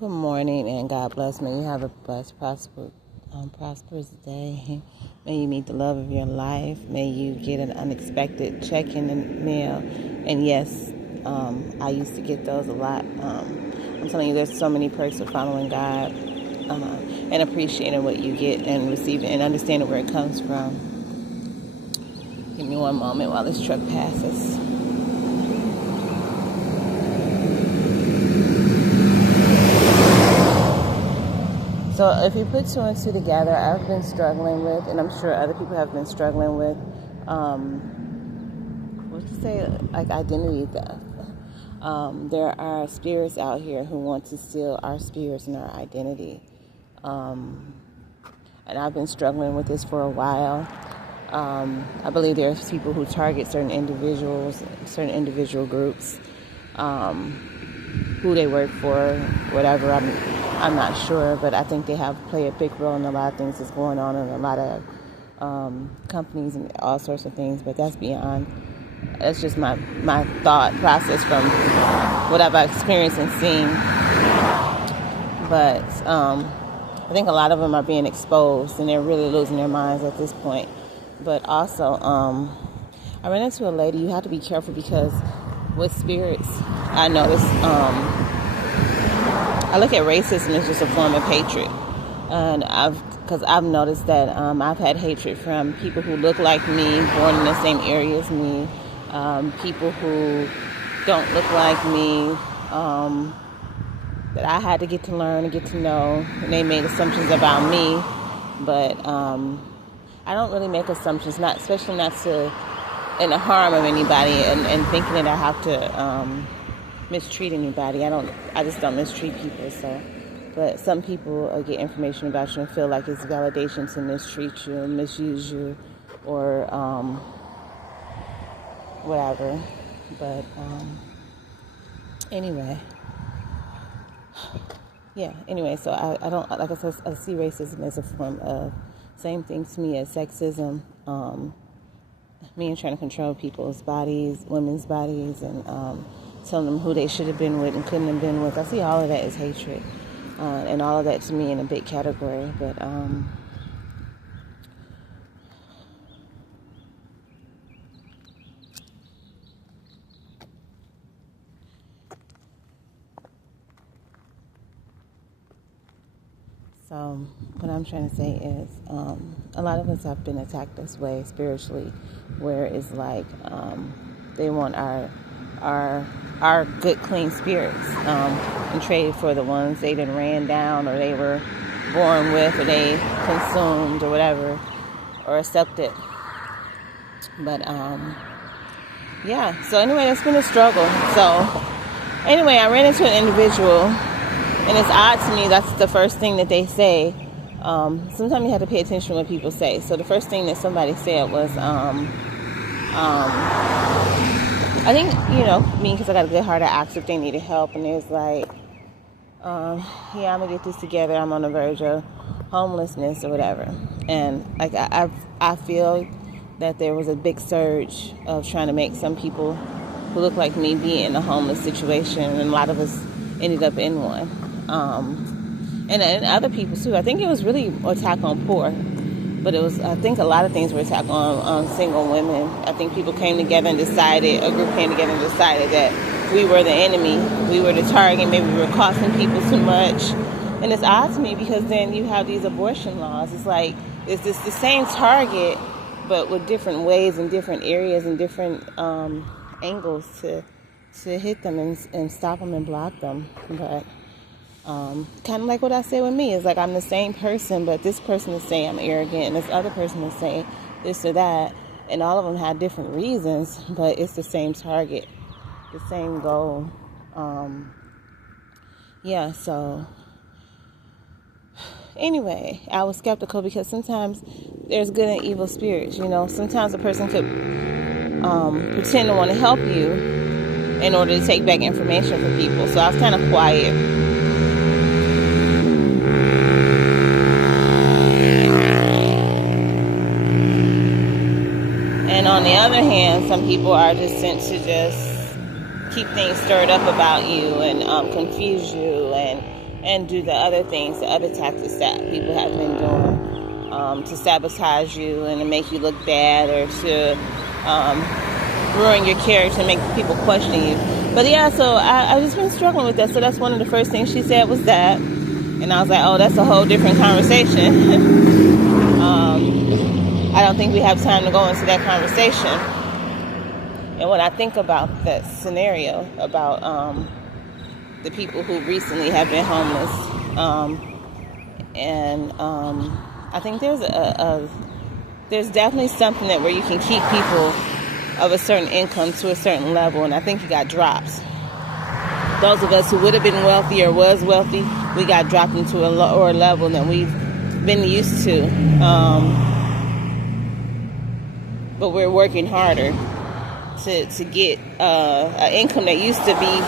Good morning and God bless. May you have a blessed, prosperous day. May you meet the love of your life. May you get an unexpected check in the mail. And yes, I used to get those a lot. I'm telling you, there's so many perks of following God and appreciating what you get and receiving and understanding where it comes from. Give me one moment while this truck passes. So if you put two and two together, I've been struggling with, and I'm sure other people have been struggling with, like identity theft. There are spirits out here who want to steal our spirits and our identity. And I've been struggling with this for a while. I believe there's people who target certain individuals, certain individual groups, who they work for, whatever. I'm not sure, but I think they play a big role in a lot of things that's going on in a lot of companies and all sorts of things. But that's beyond. That's just my thought process from what I've experienced and seen. But I think a lot of them are being exposed, and they're really losing their minds at this point. But also, I ran into a lady. You have to be careful because with spirits, I noticed. I look at racism as just a form of hatred, and I've noticed that I've had hatred from people who look like me, born in the same area as me, people who don't look like me, that I had to get to learn and get to know, and they made assumptions about me, but I don't really make assumptions, especially not to in the harm of anybody, and thinking that I have to mistreat anybody. I just don't mistreat people. So, but some people get information about you and feel like it's validation to mistreat you and misuse you, or whatever. But anyway, yeah. Anyway, so I don't, like I said, I see racism as a form of same thing to me as sexism. Me trying to control people's bodies, women's bodies, and telling them who they should have been with and couldn't have been with. I see all of that as hatred, and all of that to me in a big category. But so what I'm trying to say is, a lot of us have been attacked this way spiritually, where it's like they want our good, clean spirits, and traded for the ones they done ran down, or they were born with, or they consumed, or whatever, or accepted. But yeah. So anyway, it's been a struggle. So anyway, I ran into an individual, and it's odd to me. That's the first thing that they say. Sometimes you have to pay attention to what people say. So the first thing that somebody said was, I think, me, because I got a good heart, I asked if they needed help, and it was like, yeah, I'm going to get this together. I'm on the verge of homelessness or whatever. And like I feel that there was a big surge of trying to make some people who look like me be in a homeless situation, and a lot of us ended up in one. And other people too. I think it was really an attack on poor. But I think a lot of things were attacked on single women. I think people came together and decided, a group came together and decided that we were the enemy. We were the target. Maybe we were costing people too much. And it's odd to me because then you have these abortion laws. It's like, it's just the same target, but with different ways and different areas and different angles to hit them and stop them and block them. But kind of like what I said with me, is like I'm the same person, but this person is saying I'm arrogant, and this other person is saying this or that, and all of them have different reasons, but it's the same target, the same goal. Yeah, so anyway, I was skeptical because sometimes there's good and evil spirits, Sometimes a person could pretend to want to help you in order to take back information from people. So I was kind of quiet. And on the other hand, some people are just sent to just keep things stirred up about you and confuse you and and do the other things, the other tactics that people have been doing to sabotage you and to make you look bad, or to ruin your character and make people question you. But yeah, so I've just been struggling with that. So that's one of the first things she said was that. And I was like, oh, that's a whole different conversation. I don't think we have time to go into that conversation. And when I think about that scenario about the people who recently have been homeless, I think there's definitely something that where you can keep people of a certain income to a certain level, and I think you got drops. Those of us who would have been wealthy or was wealthy, we got dropped into a lower level than we've been used to. But we're working harder to get an income that used to be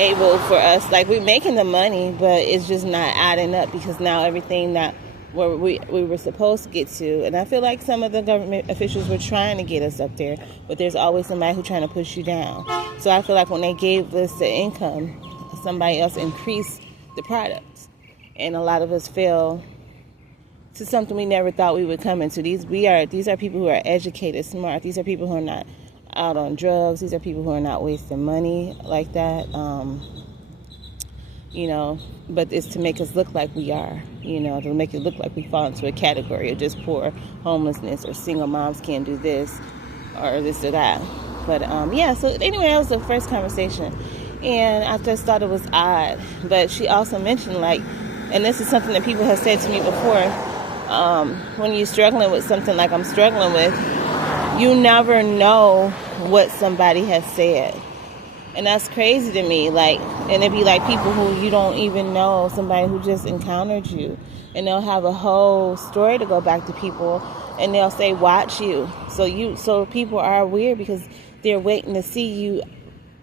able for us. Like, we're making the money, but it's just not adding up, because now everything that we were supposed to get to, and I feel like some of the government officials were trying to get us up there, but there's always somebody who's trying to push you down. So I feel like when they gave us the income, somebody else increased the products, and a lot of us fell to something we never thought we would come into. These are people who are educated, smart. These are people who are not out on drugs. These are people who are not wasting money like that. But it's to make us look like we are, to make it look like we fall into a category of just poor, homelessness, or single moms can't do this or this or that. But so anyway, that was the first conversation, and I just thought it was odd. But she also mentioned, and this is something that people have said to me before, when you're struggling with something like I'm struggling with, you never know what somebody has said. And that's crazy to me. And it'd be like people who you don't even know, somebody who just encountered you, and they'll have a whole story to go back to people, and they'll say, watch you. So people are weird because they're waiting to see you.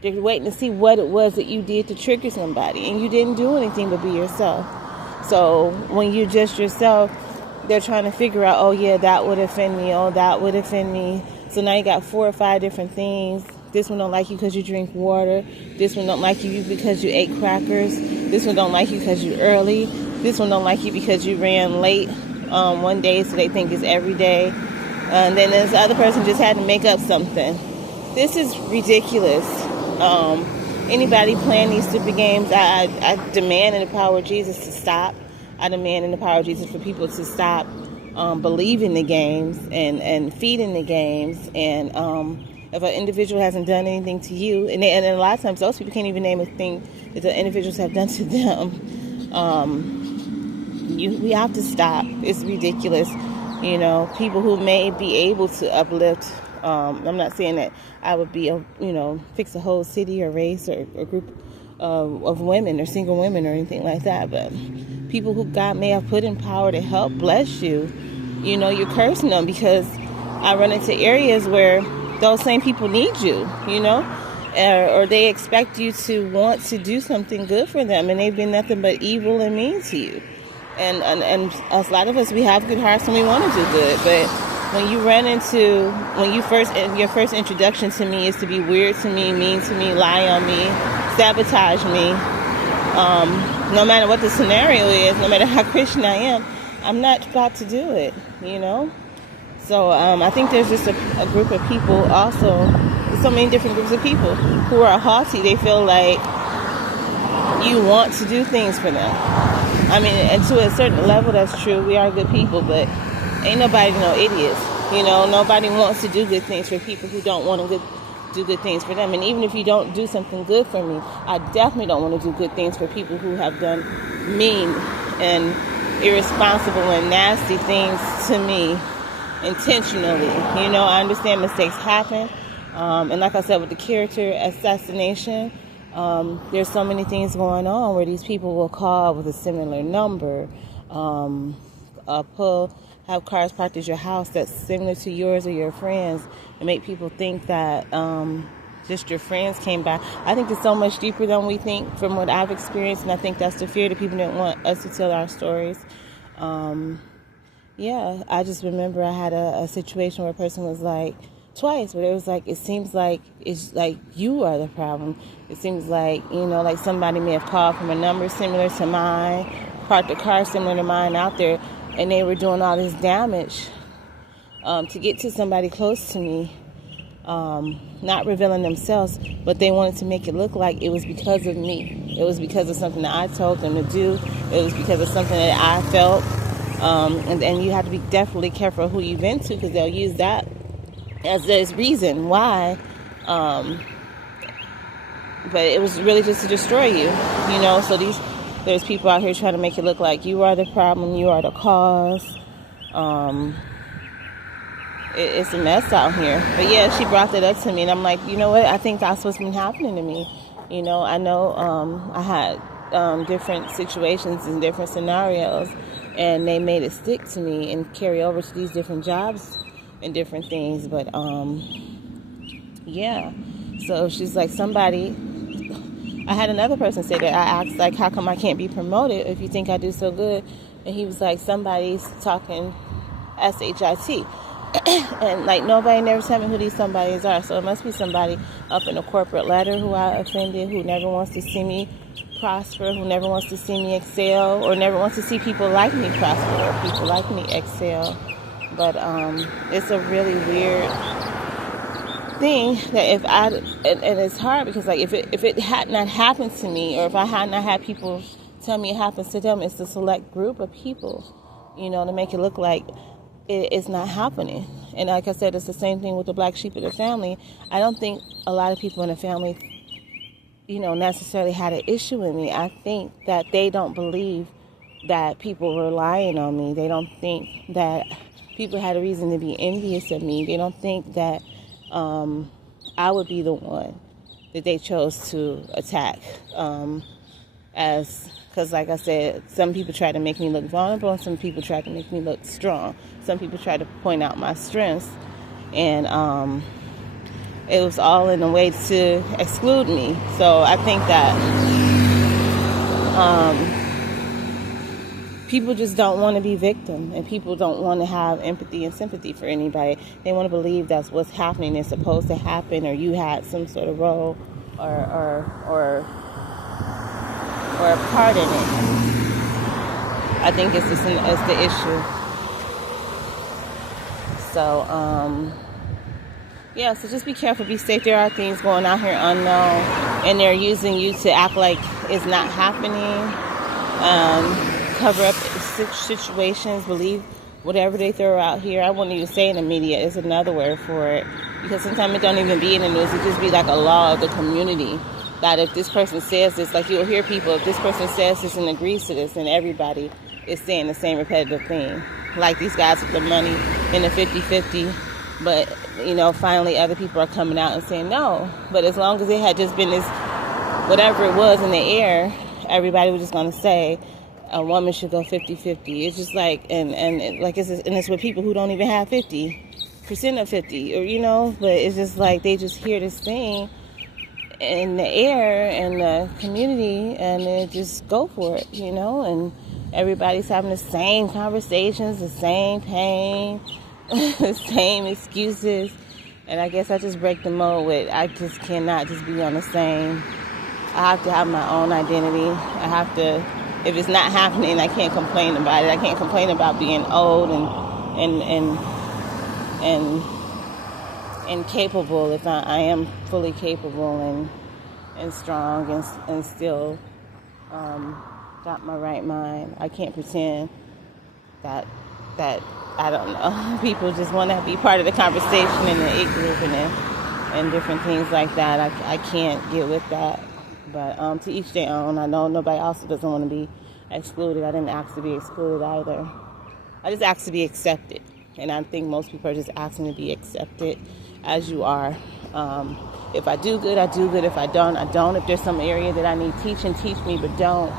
They're waiting to see what it was that you did to trigger somebody, and you didn't do anything but be yourself. So when you're just yourself, they're trying to figure out, oh yeah, that would offend me. Oh, that would offend me. So now you got 4 or 5 different things. This one don't like you because you drink water. This one don't like you because you ate crackers. This one don't like you because you're early. This one don't like you because you ran late one day, so they think it's every day. And then this other person just had to make up something. This is ridiculous. Anybody playing these stupid games, I demand in the power of Jesus to stop. I demand in the power of Jesus for people to stop believing the games and feeding the games. And if an individual hasn't done anything to you, and a lot of times those people can't even name a thing that the individuals have done to them, we have to stop. It's ridiculous. People who may be able to uplift. I'm not saying that I would be, fix a whole city or race or group of women or single women or anything like that, but people who God may have put in power to help bless you, you're cursing them, because I run into areas where those same people need you, or they expect you to want to do something good for them, and they've been nothing but evil and mean to you. And a lot of us, we have good hearts and we want to do good, but when you run into, your first introduction to me is to be weird to me, mean to me, lie on me, sabotage me, no matter what the scenario is, no matter how Christian I am, I'm not about to do it, So I think there's just a group of people also, so many different groups of people who are haughty. They feel like you want to do things for them. I mean, and to a certain level, that's true. We are good people, but ain't nobody no idiots. Nobody wants to do good things for people who don't want to do good things for them. And even if you don't do something good for me, I definitely don't want to do good things for people who have done mean and irresponsible and nasty things to me intentionally. I understand mistakes happen. And like I said, with the character assassination, there's so many things going on where these people will call with a similar number, have cars parked at your house that's similar to yours or your friends, and make people think that just your friends came by. I think it's so much deeper than we think from what I've experienced, and I think that's the fear that people didn't want us to tell our stories. I just remember I had a situation where a person was like, twice, but it was like, it seems like it's like you are the problem. It seems like, like somebody may have called from a number similar to mine, parked a car similar to mine out there, and they were doing all this damage to get to somebody close to me, not revealing themselves, but they wanted to make it look like it was because of me. It was because of something that I told them to do. It was because of something that I felt. And you have to be definitely careful who you vent to, because they'll use that as this reason why. But it was really just to destroy you, So there's people out here trying to make it look like you are the problem, you are the cause. It's a mess out here. But yeah, she brought that up to me, and I'm like, you know what? I think that's what's been happening to me. I know I had different situations and different scenarios, and they made it stick to me and carry over to these different jobs and different things. But yeah. So she's like, I had another person say that. I asked, like, how come I can't be promoted if you think I do so good? And he was like, somebody's talking SHIT. And like, nobody never tell me who these somebodies are. So it must be somebody up in the corporate ladder who I offended, who never wants to see me prosper, who never wants to see me excel, or never wants to see people like me prosper or people like me excel. But it's a really weird thing that and it's hard, because like if it had not happened to me, or if I had not had people tell me it happens to them, it's a select group of people, to make it look like it's not happening. And like I said, it's the same thing with the black sheep of the family. I don't think a lot of people in the family, necessarily had an issue with me. I think that they don't believe that people were lying on me. They don't think that people had a reason to be envious of me. They don't think that I would be the one that they chose to attack. Because like I said, some people try to make me look vulnerable, and some people try to make me look strong. Some people try to point out my strengths, and it was all in a way to exclude me. So I think that people just don't want to be victim, and people don't want to have empathy and sympathy for anybody. They want to believe that's what's happening is supposed to happen, or you had some sort of role or a part in it. I think it's the issue. So yeah, so just be careful, be safe. There are things going out here unknown, and they're using you to act like it's not happening, cover up situations, believe whatever they throw out here. I wouldn't even say in the media, is another word for it, because sometimes it don't even be in the news. It just be like a law of the community, that if this person says this, like you'll hear people, if this person says this and agrees to this, and everybody is saying the same repetitive thing. Like these guys with the money in the 50-50, but finally other people are coming out and saying no. But as long as it had just been this, whatever it was in the air, everybody was just going to say a woman should go 50-50. It's just like, and it's with people who don't even have 50% of 50, or but it's just like they just hear this thing in the air and the community, and they just go for it, and everybody's having the same conversations, the same pain, the same excuses. And I guess I just break the mold with, I just cannot just be on the same. I have to have my own identity. I have to, if it's not happening, I can't complain about it. I can't complain about being old and capable if I am fully capable and strong and still got my right mind. I can't pretend that I don't know. People just want to be part of the conversation in the IT group and different things like that. I can't get with that. But to each their own. I know nobody also doesn't want to be excluded. I didn't ask to be excluded either. I just asked to be accepted. And I think most people are just asking to be accepted as you are. If I do good, I do good. If I don't, I don't. If there's some area that I need teaching, teach me. But don't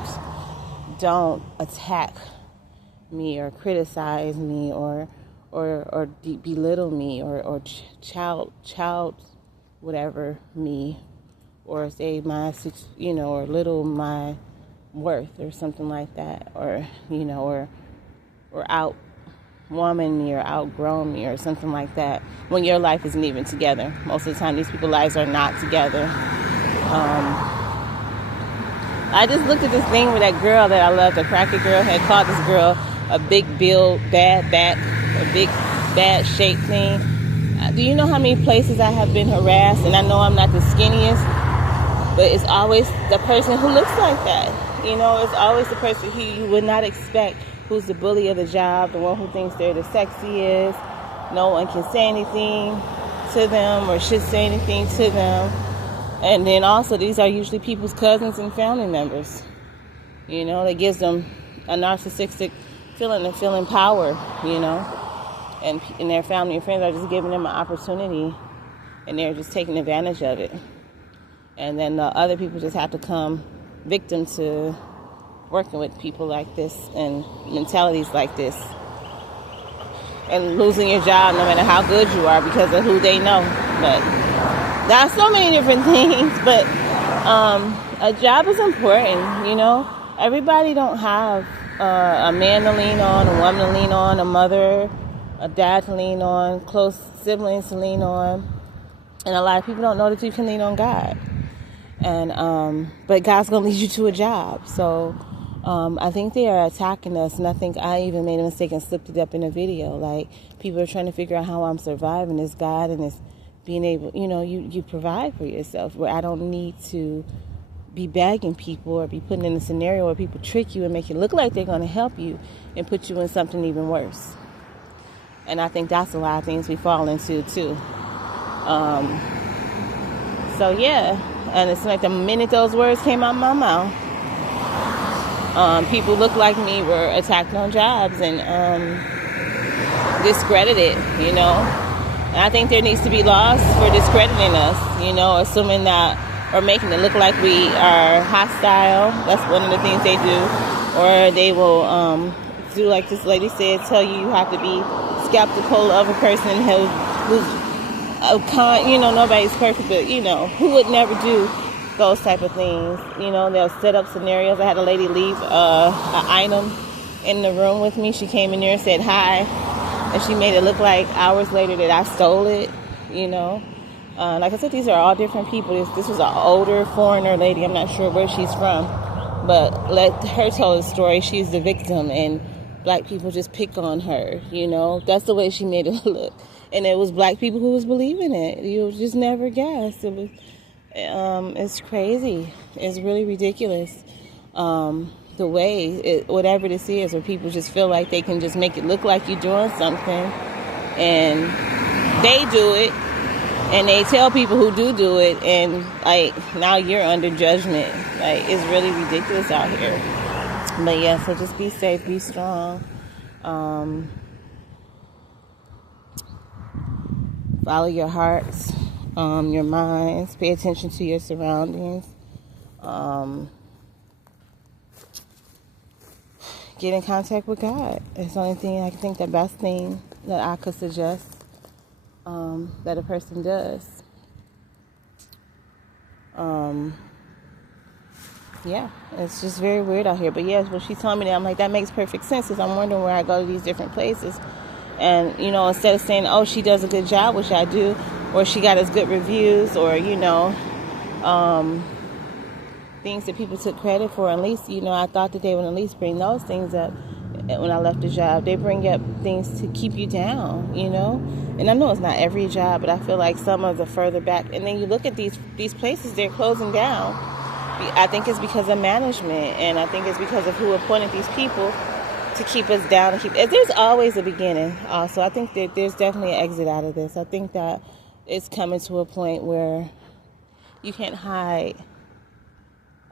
attack me or criticize me or belittle me or child whatever me, or say my or little my worth or something like that, or or out woman me or outgrown me or something like that, when your life isn't even together. Most of the time, these people's lives are not together. I just looked at this thing where that girl that I love, the cracker girl, had called this girl a big build, bad back, a big bad shape thing. Do you know how many places I have been harassed? And I know I'm not the skinniest, but it's always the person who looks like that. You know, it's always the person who you would not expect, who's the bully of the job, the one who thinks they're the sexiest. No one can say anything to them or should say anything to them. And then also, these are usually people's cousins and family members. You know, that gives them a narcissistic feeling of feeling power, you know. And their family and friends are just giving them an opportunity, and they're just taking advantage of it. And then other people just have to come victim to working with people like this and mentalities like this. And losing your job no matter how good you are because of who they know. But there are so many different things. But a job is important, you know. Everybody don't have a man to lean on, a woman to lean on, a mother, a dad to lean on, close siblings to lean on. And a lot of people don't know that you can lean on God. And but God's going to lead you to a job. So I think they are attacking us. And I think I even made a mistake and slipped it up in a video. Like, people are trying to figure out how I'm surviving as God and as being able, you know, you provide for yourself, where I don't need to be begging people or be putting in a scenario where people trick you and make it look like they're going to help you and put you in something even worse. And I think that's a lot of things we fall into too. So yeah, and it's like the minute those words came out of my mouth, people look like me were attacked on jobs and discredited, you know. And I think there needs to be laws for discrediting us, you know, assuming that, or making it look like we are hostile. That's one of the things they do. Or they will do like this lady said, tell you have to be skeptical of a person who's you know, nobody's perfect, but, you know, who would never do those type of things. You know, they'll set up scenarios. I had a lady leave an item in the room with me. She came in there and said hi, and she made it look like hours later that I stole it, you know. Like I said, these are all different people. This was an older foreigner lady. I'm not sure where she's from, but let her tell the story. She's the victim, and black people just pick on her, you know. That's the way she made it look. And it was black people who was believing it. You just never guess. It was, it's crazy. It's really ridiculous. The way, whatever this is, where people just feel like they can just make it look like you're doing something, and they do it, and they tell people who do it, and like now you're under judgment. Like, it's really ridiculous out here. But yeah, so just be safe, be strong. Follow your hearts, your minds. Pay attention to your surroundings. Get in contact with God. It's the only thing I think, the best thing that I could suggest that a person does. Yeah, it's just very weird out here. But yes, when she told me that, I'm like, that makes perfect sense, because I'm wondering where I go to these different places. And, you know, instead of saying, oh, she does a good job, which I do, or she got us good reviews, or, you know, things that people took credit for, at least, you know, I thought that they would at least bring those things up when I left the job. They bring up things to keep you down, you know. And I know it's not every job, but I feel like some of the further back. And then you look at these places, they're closing down. I think it's because of management, and I think it's because of who appointed these people to keep us down. There's always a beginning also. I think that there's definitely an exit out of this. I think that it's coming to a point where you can't hide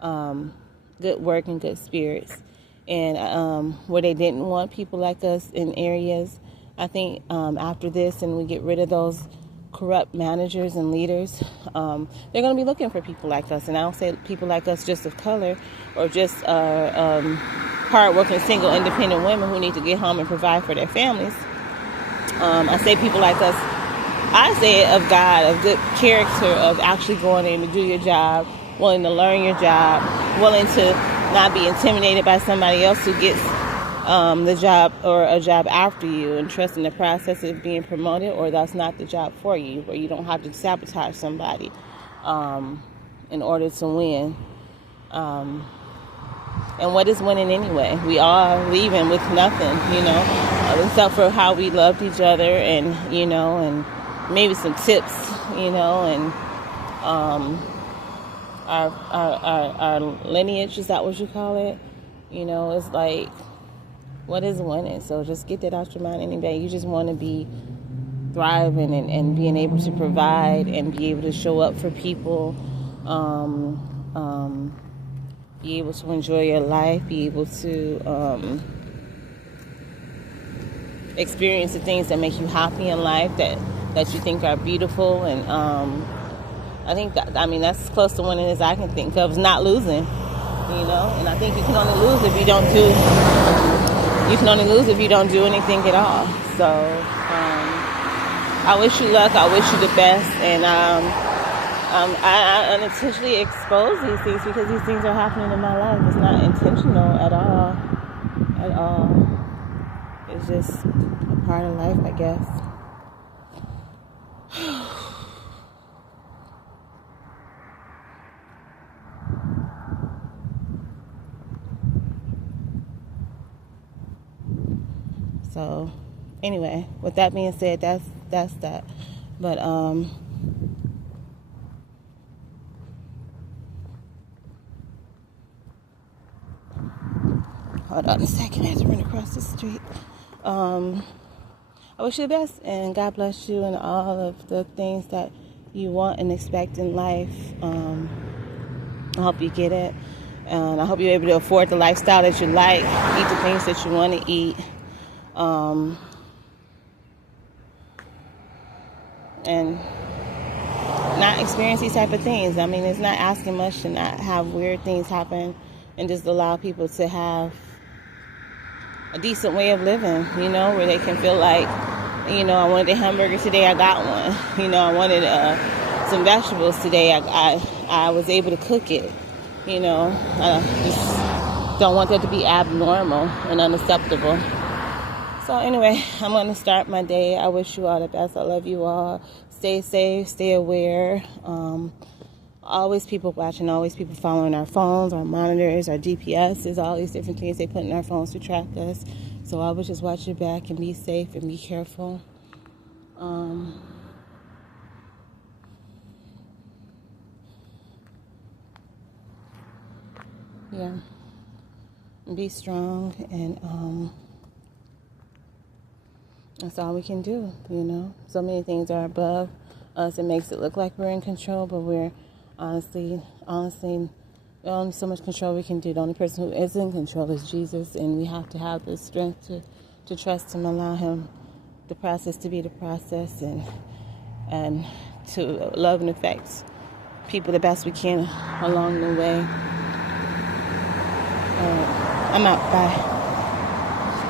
good work and good spirits. And where they didn't want people like us in areas, I think after this, and we get rid of those corrupt managers and leaders, they're going to be looking for people like us. And I don't say people like us just of color, or just hard-working, single, independent women who need to get home and provide for their families. I say people like us, I say it of God, of good character, of actually going in to do your job, willing to learn your job, willing to not be intimidated by somebody else who gets the job or a job after you and trust in the process of being promoted, or that's not the job for you, or you don't have to sabotage somebody in order to win. And what is winning anyway? We are leaving with nothing, except for how we loved each other and, and maybe some tips, and our lineage, is that what you call it? It's like, what is winning? So just get that out your mind any day. You just want to be thriving and being able to provide and be able to show up for people, be able to enjoy your life, be able to experience the things that make you happy in life, that you think are beautiful. And I think that's as close to winning as I can think of, is not losing, and I think you can only lose if you don't do anything at all. So I wish you luck, I wish you the best, and I unintentionally expose these things because these things are happening in my life. It's not intentional at all. It's just a part of life, I guess. So, anyway, with that being said, that's that. But hold on a second, I have to run across the street. I wish you the best, and God bless you and all of the things that you want and expect in life. I hope you get it, and I hope you're able to afford the lifestyle that you like, eat the things that you want to eat, and not experience these type of things. I mean, it's not asking much to not have weird things happen, and just allow people to have a decent way of living, where they can feel like, I wanted a hamburger today, I got one. I wanted some vegetables today, I was able to cook it. I just don't want that to be abnormal and unacceptable. So anyway, I'm going to start my day. I wish you all the best. I love you all. Stay safe, stay aware. Always people watching, always people following our phones, our monitors, our GPSs, all these different things they put in our phones to track us. So I would just watch your back and be safe and be careful. Yeah. Be strong, and that's all we can do, So many things are above us. It makes it look like we're in control, but we're honestly, only so much control we can do. The only person who is in control is Jesus, and we have to have the strength to trust Him, allow Him, the process to be the process, and to love and affect people the best we can along the way. I'm out. Bye.